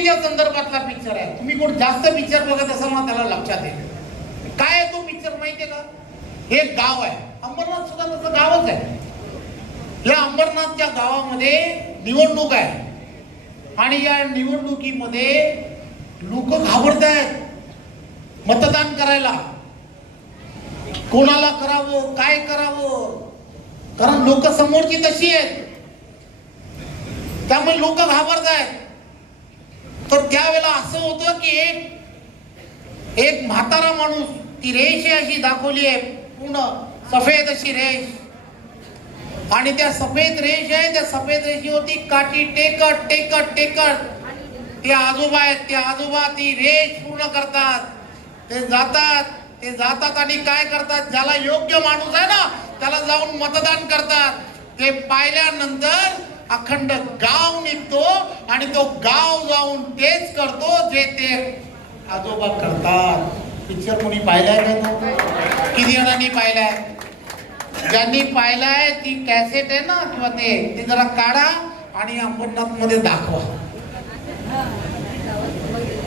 निवडणुकीच्या संदर्भातला पिक्चर आहे. तुम्ही कोण जास्त पिक्चर बघत असाल ना त्याला लक्षात येईल. काय आहे तो पिक्चर माहितीये का? एक गाव आहे, अंबरनाथ सुद्धा तसं गावच आहे. या अंबरनाथच्या गावामध्ये निवडणूक आहे आणि या निवडणुकीमध्ये लोक घाबरत आहेत मतदान करायला. कोणाला करावं, काय करावं, कारण लोक समोरची तशी आहेत, त्यामुळे लोक घाबरत आहेत. तर त्यावेळेला असं होतं की एक म्हातारा माणूस, ती रेष अशी दाखवली आहे, पूर्ण सफेद अशी रेष, आणि त्या सफेद रेष आहे, त्या सफेद रेषेवरती काठी टेकत टेकत टेकत ते आजोबा आहेत, ते आजोबा ती रेष पूर्ण करतात. ते जातात आणि काय करतात, ज्याला योग्य माणूस आहे ना त्याला जाऊन मतदान करतात. ते पाहिल्यानंतर अखंड गाव निघतो आणि तो गाव जाऊन तेच करतो जे ते आजोबा करतात. पिक्चर कोणी पाहिलाय का? तो किती जणांनी पाहिलाय? ज्यांनी पाहिलाय ती कॅसेट आहे ना किंवा ते जरा काढा आणि अंबरनाथ मध्ये दाखवा.